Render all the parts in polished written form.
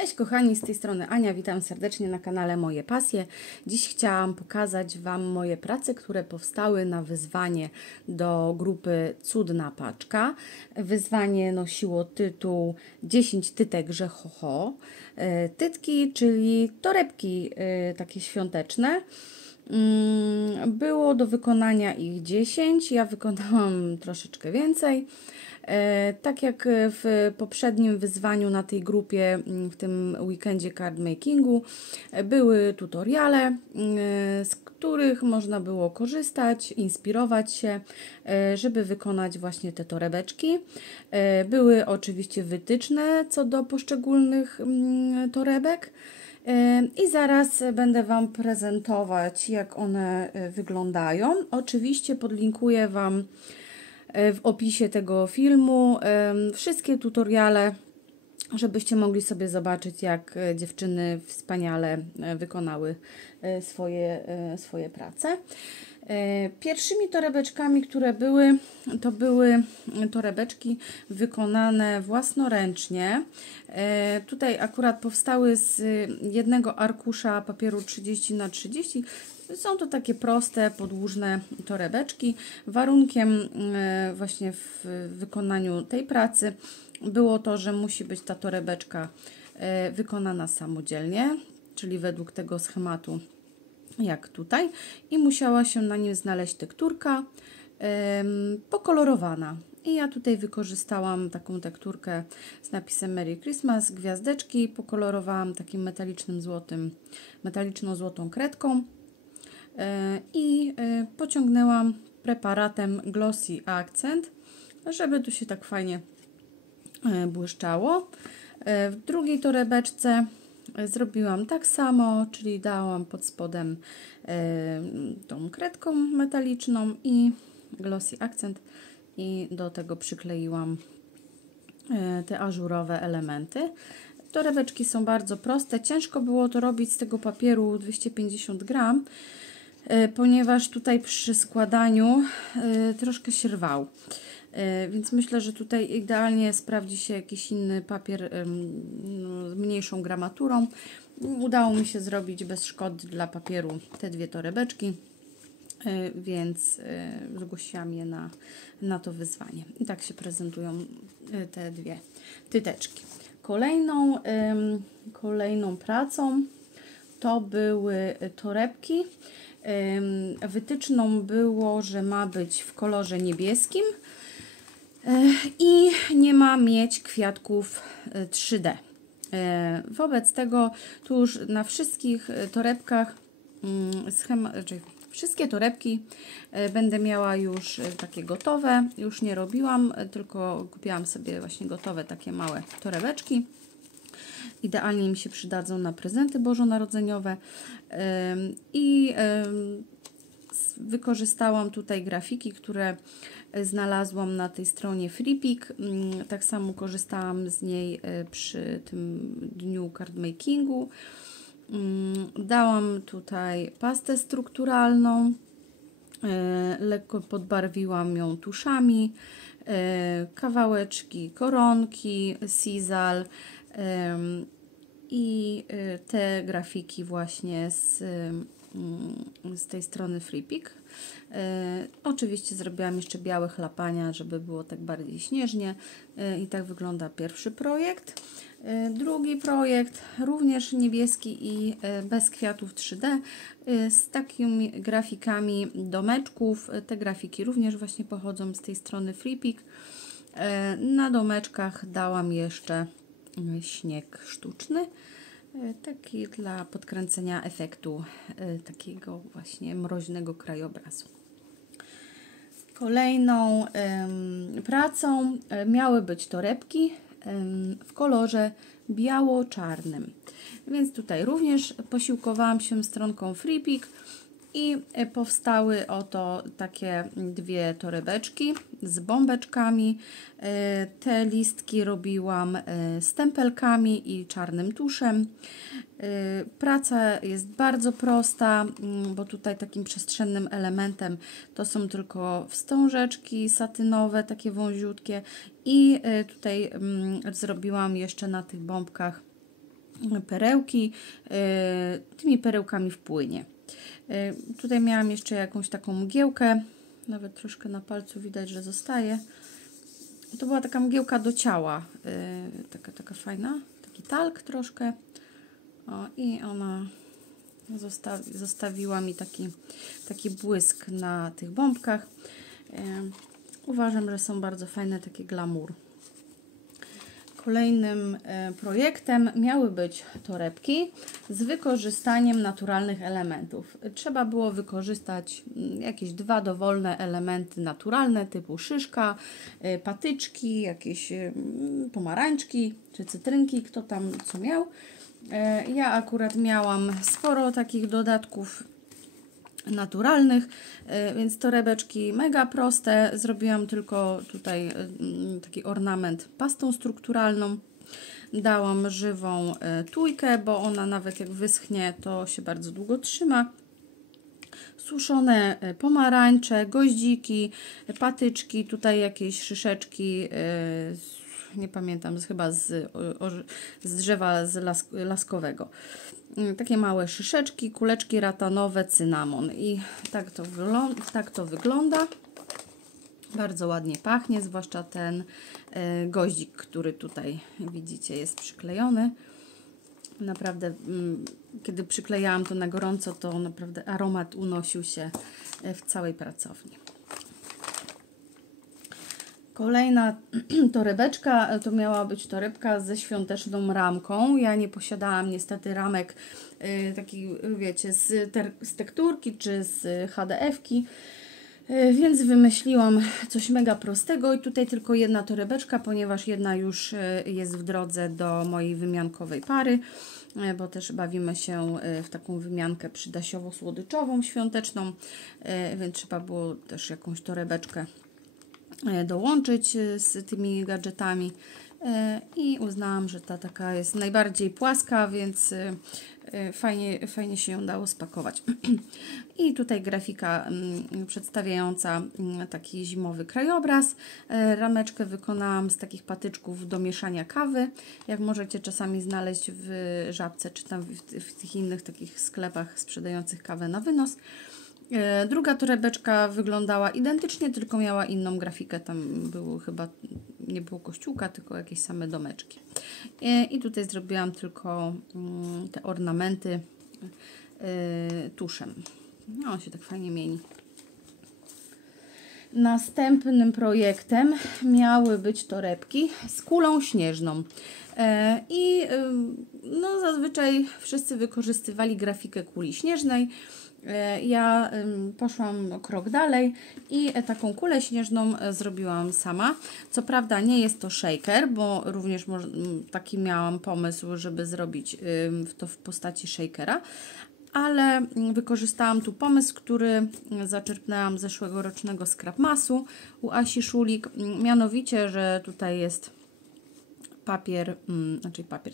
Cześć kochani, z tej strony Ania, witam serdecznie na kanale Moje Pasje. Dziś chciałam pokazać Wam moje prace, które powstały na wyzwanie do grupy Cudna Paczka. Wyzwanie nosiło tytuł 10 tytek, że ho ho. Tytki, czyli torebki takie świąteczne. Było do wykonania ich 10, ja wykonałam troszeczkę więcej. Tak jak w poprzednim wyzwaniu na tej grupie, w tym weekendzie card makingu, były tutoriale, z których można było korzystać, inspirować się, żeby wykonać właśnie te torebeczki. Były oczywiście wytyczne co do poszczególnych torebek. I zaraz będę Wam prezentować, jak one wyglądają. Oczywiście podlinkuję Wam w opisie tego filmu wszystkie tutoriale, żebyście mogli sobie zobaczyć, jak dziewczyny wspaniale wykonały swoje prace. Pierwszymi torebeczkami, które były, to były torebeczki wykonane własnoręcznie. Tutaj akurat powstały z jednego arkusza papieru 30×30. Są to takie proste, podłużne torebeczki. Warunkiem właśnie w wykonaniu tej pracy było to, że musi być ta torebeczka wykonana samodzielnie, czyli według tego schematu jak tutaj, i musiała się na nim znaleźć tekturka pokolorowana. I ja tutaj wykorzystałam taką tekturkę z napisem Merry Christmas, gwiazdeczki, pokolorowałam takim metaliczną złotą kredką i pociągnęłam preparatem Glossy Accent, żeby tu się tak fajnie błyszczało. W drugiej torebeczce zrobiłam tak samo, czyli dałam pod spodem tą kredką metaliczną i Glossy Accent i do tego przykleiłam te ażurowe elementy. Torebeczki są bardzo proste. Ciężko było to robić z tego papieru 250 gram, ponieważ tutaj przy składaniu troszkę się rwał. Więc myślę, że tutaj idealnie sprawdzi się jakiś inny papier z mniejszą gramaturą. Udało mi się zrobić bez szkody dla papieru te dwie torebeczki, więc zgłosiłam je na to wyzwanie. I tak się prezentują te dwie tyteczki. Kolejną pracą to były torebki. Wytyczną było, że ma być w kolorze niebieskim i nie ma mieć kwiatków 3D. Wobec tego tu już na wszystkich torebkach wszystkie torebki będę miała już takie gotowe. Już nie robiłam, tylko kupiłam sobie właśnie gotowe takie małe torebeczki. Idealnie mi się przydadzą na prezenty bożonarodzeniowe i wykorzystałam tutaj grafiki, które znalazłam na tej stronie Freepik. Tak samo korzystałam z niej przy tym dniu card makingu. Dałam tutaj pastę strukturalną, lekko podbarwiłam ją tuszami, kawałeczki koronki, sisal i te grafiki właśnie z tej strony Freepik. Oczywiście zrobiłam jeszcze białe chlapania, żeby było tak bardziej śnieżnie, i tak wygląda pierwszy projekt. Drugi projekt również niebieski i bez kwiatów 3D, z takimi grafikami domeczków. Te grafiki również właśnie pochodzą z tej strony Freepik. Na domeczkach dałam jeszcze śnieg sztuczny, taki dla podkręcenia efektu takiego właśnie mroźnego krajobrazu. Kolejną pracą miały być torebki w kolorze biało-czarnym. Więc tutaj również posiłkowałam się stronką Freepik i powstały oto takie dwie torebeczki z bombeczkami. Te listki robiłam stempelkami i czarnym tuszem. Praca jest bardzo prosta, bo tutaj takim przestrzennym elementem to są tylko wstążeczki satynowe, takie wąziutkie, i tutaj zrobiłam jeszcze na tych bombkach perełki, tymi perełkami wpłynie. Tutaj miałam jeszcze jakąś taką mgiełkę, nawet troszkę na palcu widać, że zostaje. To była taka mgiełka do ciała, taka fajna, taki talk troszkę. O, i ona zostawiła mi taki błysk na tych bombkach. Uważam, że są bardzo fajne, takie glamour. Kolejnym projektem miały być torebki z wykorzystaniem naturalnych elementów. Trzeba było wykorzystać jakieś 2 dowolne elementy naturalne typu szyszka, patyczki, jakieś pomarańczki czy cytrynki, kto tam co miał. Ja akurat miałam sporo takich dodatków naturalnych, więc torebeczki mega proste. Zrobiłam tylko tutaj taki ornament pastą strukturalną. Dałam żywą tujkę, bo ona nawet jak wyschnie, to się bardzo długo trzyma. Suszone pomarańcze, goździki, patyczki, tutaj jakieś szyszeczki, nie pamiętam, chyba z drzewa laskowego. Takie małe szyszeczki, kuleczki ratanowe, cynamon. I tak to wygląda. Bardzo ładnie pachnie, zwłaszcza ten goździk, który tutaj widzicie jest przyklejony. Naprawdę, kiedy przyklejałam to na gorąco, to naprawdę aromat unosił się w całej pracowni. Kolejna torebeczka to miała być torebka ze świąteczną ramką. Ja nie posiadałam niestety ramek takich, wiecie, z tekturki czy z HDF-ki, więc wymyśliłam coś mega prostego i tutaj tylko jedna torebeczka, ponieważ jedna już jest w drodze do mojej wymiankowej pary, bo też bawimy się w taką wymiankę przydasiowo-słodyczową świąteczną, więc trzeba było też jakąś torebeczkę dołączyć z tymi gadżetami i uznałam, że ta taka jest najbardziej płaska, więc fajnie się ją dało spakować. I tutaj grafika przedstawiająca taki zimowy krajobraz. Rameczkę wykonałam z takich patyczków do mieszania kawy, jak możecie czasami znaleźć w Żabce czy tam w tych innych takich sklepach sprzedających kawę na wynos. Druga torebeczka wyglądała identycznie, tylko miała inną grafikę. Tam nie było kościółka, tylko jakieś same domeczki. I tutaj zrobiłam tylko te ornamenty tuszem. No, on się tak fajnie mieni. Następnym projektem miały być torebki z kulą śnieżną. No, zazwyczaj wszyscy wykorzystywali grafikę kuli śnieżnej. Ja poszłam o krok dalej i taką kulę śnieżną zrobiłam sama. Co prawda nie jest to shaker, bo również taki miałam pomysł, żeby zrobić to w postaci shakera, ale wykorzystałam tu pomysł, który zaczerpnęłam z zeszłegorocznego Scrap Massu u Asi Szulik. Mianowicie, że tutaj jest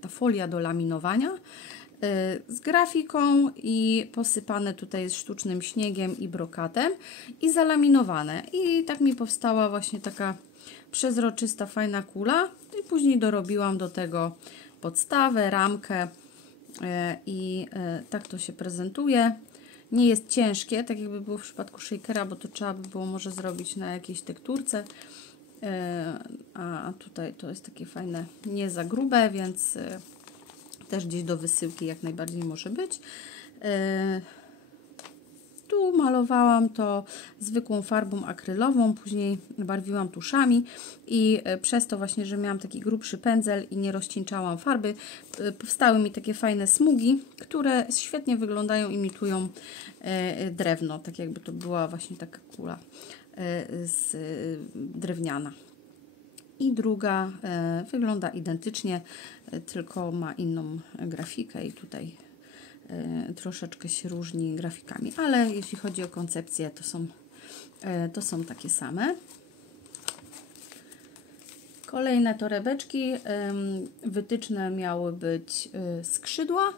ta folia do laminowania z grafiką i posypane tutaj jest sztucznym śniegiem i brokatem i zalaminowane. I tak mi powstała właśnie taka przezroczysta, fajna kula. I później dorobiłam do tego podstawę, ramkę i tak to się prezentuje. Nie jest ciężkie, tak jakby było w przypadku shakera, bo to trzeba by było może zrobić na jakiejś tekturce. A tutaj to jest takie fajne, nie za grube, więc też gdzieś do wysyłki jak najbardziej może być. Tu malowałam to zwykłą farbą akrylową, później barwiłam tuszami i przez to właśnie, że miałam taki grubszy pędzel i nie rozcieńczałam farby, powstały mi takie fajne smugi, które świetnie wyglądają, imitują drewno, tak jakby to była właśnie taka kula drewniana. I druga wygląda identycznie, tylko ma inną grafikę i tutaj troszeczkę się różni grafikami, ale jeśli chodzi o koncepcję, to są takie same. Kolejne torebeczki, wytyczne miały być skrzydła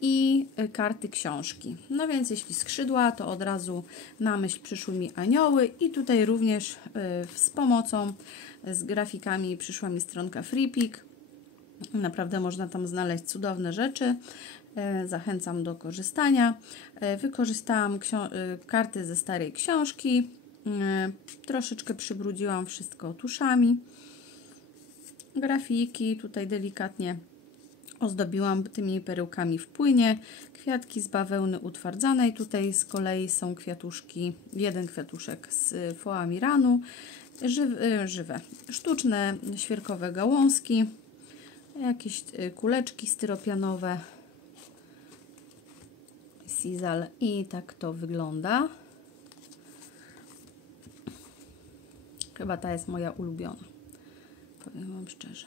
i karty książki. No więc jeśli skrzydła, to od razu na myśl przyszły mi anioły i tutaj również z pomocą, z grafikami przyszła mi stronka FreePik. Naprawdę można tam znaleźć cudowne rzeczy. Zachęcam do korzystania. Wykorzystałam karty ze starej książki. Troszeczkę przybrudziłam wszystko tuszami. Grafiki tutaj delikatnie ozdobiłam tymi perełkami w płynie. Kwiatki z bawełny utwardzanej. Tutaj z kolei są kwiatuszki, jeden kwiatuszek z foamiranu. Żywe, sztuczne, świerkowe gałązki. Jakieś kuleczki styropianowe. Sisal i tak to wygląda. Chyba ta jest moja ulubiona. Powiem Wam szczerze.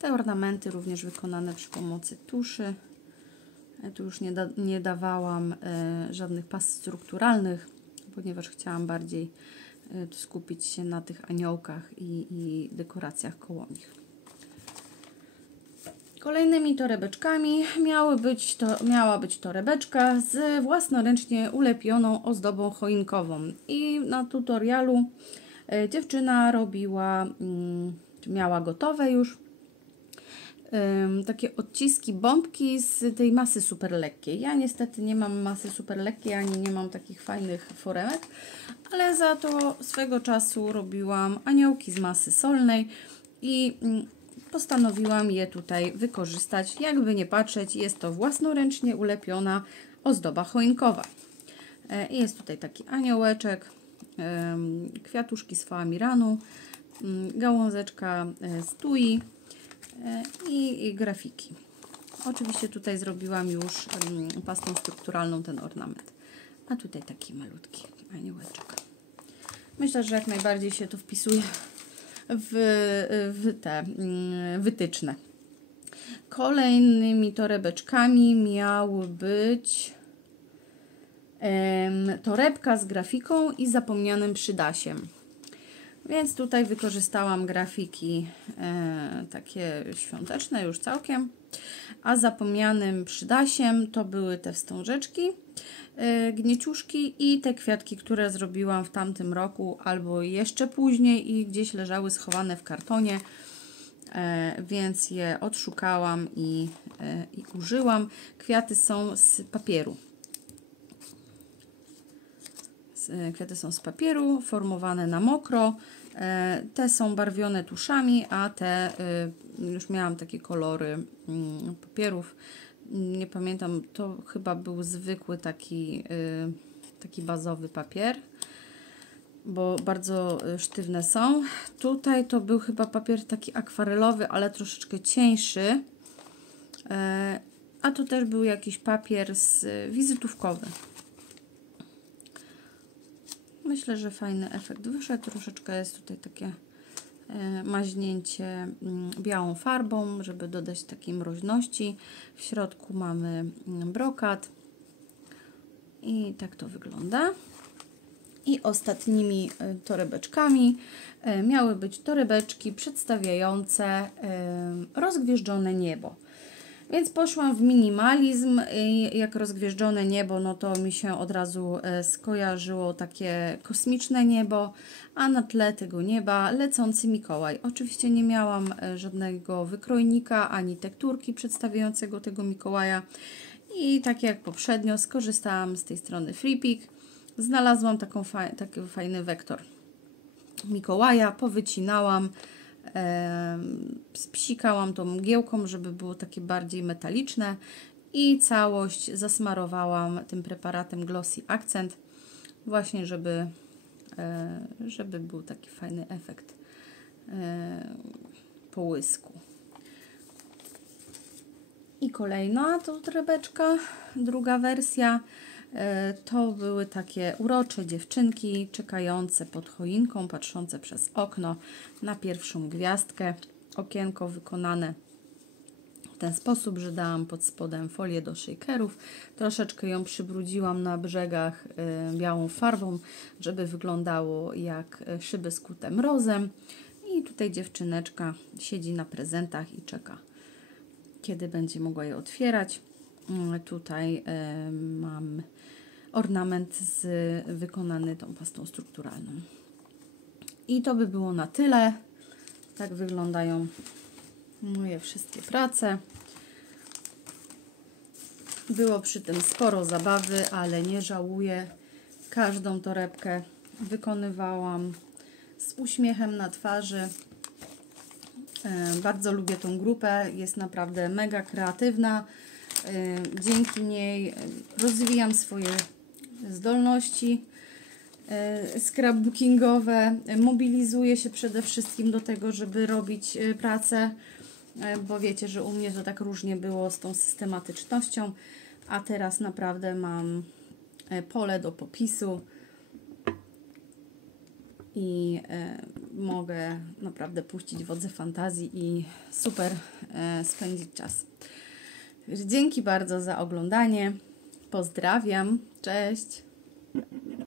Te ornamenty również wykonane przy pomocy tuszy. Ja tu już nie dawałam żadnych pas strukturalnych, ponieważ chciałam bardziej skupić się na tych aniołkach i dekoracjach koło nich. Kolejnymi torebeczkami miała być torebeczka z własnoręcznie ulepioną ozdobą choinkową. I na tutorialu dziewczyna robiła, miała gotowe już takie odciski, bombki z tej masy super lekkiej. Ja niestety nie mam masy super lekkiej, ani nie mam takich fajnych foremek, ale za to swego czasu robiłam aniołki z masy solnej i postanowiłam je tutaj wykorzystać. Jakby nie patrzeć, jest to własnoręcznie ulepiona ozdoba choinkowa. I jest tutaj taki aniołeczek, kwiatuszki z foamiranu, gałązeczka z tui i grafiki. Oczywiście tutaj zrobiłam już pastą strukturalną ten ornament. A tutaj taki malutki aniołeczek. Myślę, że jak najbardziej się to wpisuje w te wytyczne. Kolejnymi torebeczkami miały być torebka z grafiką i zapomnianym przydasiem. Więc tutaj wykorzystałam grafiki takie świąteczne już całkiem, a zapomnianym przydasiem to były te wstążeczki, gnieciuszki i te kwiatki, które zrobiłam w tamtym roku albo jeszcze później i gdzieś leżały schowane w kartonie, więc je odszukałam i użyłam. Kwiaty są z papieru. Kwiaty są z papieru, formowane na mokro. Te są barwione tuszami, a te już miałam takie kolory papierów. Nie pamiętam, to chyba był zwykły taki bazowy papier, bo bardzo sztywne są. Tutaj to był chyba papier taki akwarelowy, ale troszeczkę cieńszy. A to też był jakiś papier wizytówkowy. Myślę, że fajny efekt wyszedł. Troszeczkę jest tutaj takie maźnięcie białą farbą, żeby dodać takiej mroźności. W środku mamy brokat. I tak to wygląda. I ostatnimi torebeczkami miały być torebeczki przedstawiające rozgwieżdżone niebo. Więc poszłam w minimalizm i jak rozgwieżdżone niebo, no to mi się od razu skojarzyło takie kosmiczne niebo, a na tle tego nieba lecący Mikołaj. Oczywiście nie miałam żadnego wykrojnika ani tekturki przedstawiającego tego Mikołaja i tak jak poprzednio skorzystałam z tej strony FreePic. Znalazłam taki fajny wektor Mikołaja, powycinałam, spsikałam tą mgiełką, żeby było takie bardziej metaliczne i całość zasmarowałam tym preparatem Glossy Accent, właśnie żeby był taki fajny efekt połysku. I kolejna to torebeczka, druga wersja. To były takie urocze dziewczynki czekające pod choinką, patrzące przez okno na pierwszą gwiazdkę. Okienko wykonane w ten sposób, że dałam pod spodem folię do shakerów. Troszeczkę ją przybrudziłam na brzegach białą farbą, żeby wyglądało jak szyby skute mrozem. I tutaj dziewczyneczka siedzi na prezentach i czeka, kiedy będzie mogła je otwierać. Tutaj mam ornament wykonany tą pastą strukturalną. I to by było na tyle. Tak wyglądają moje wszystkie prace. Było przy tym sporo zabawy, ale nie żałuję. Każdą torebkę wykonywałam z uśmiechem na twarzy. Bardzo lubię tą grupę, jest naprawdę mega kreatywna. Dzięki niej rozwijam swoje zdolności scrapbookingowe. Mobilizuję się przede wszystkim do tego, żeby robić pracę, bo wiecie, że u mnie to tak różnie było z tą systematycznością, a teraz naprawdę mam pole do popisu i mogę naprawdę puścić wodze fantazji i super spędzić czas. Dzięki bardzo za oglądanie. Pozdrawiam. Cześć.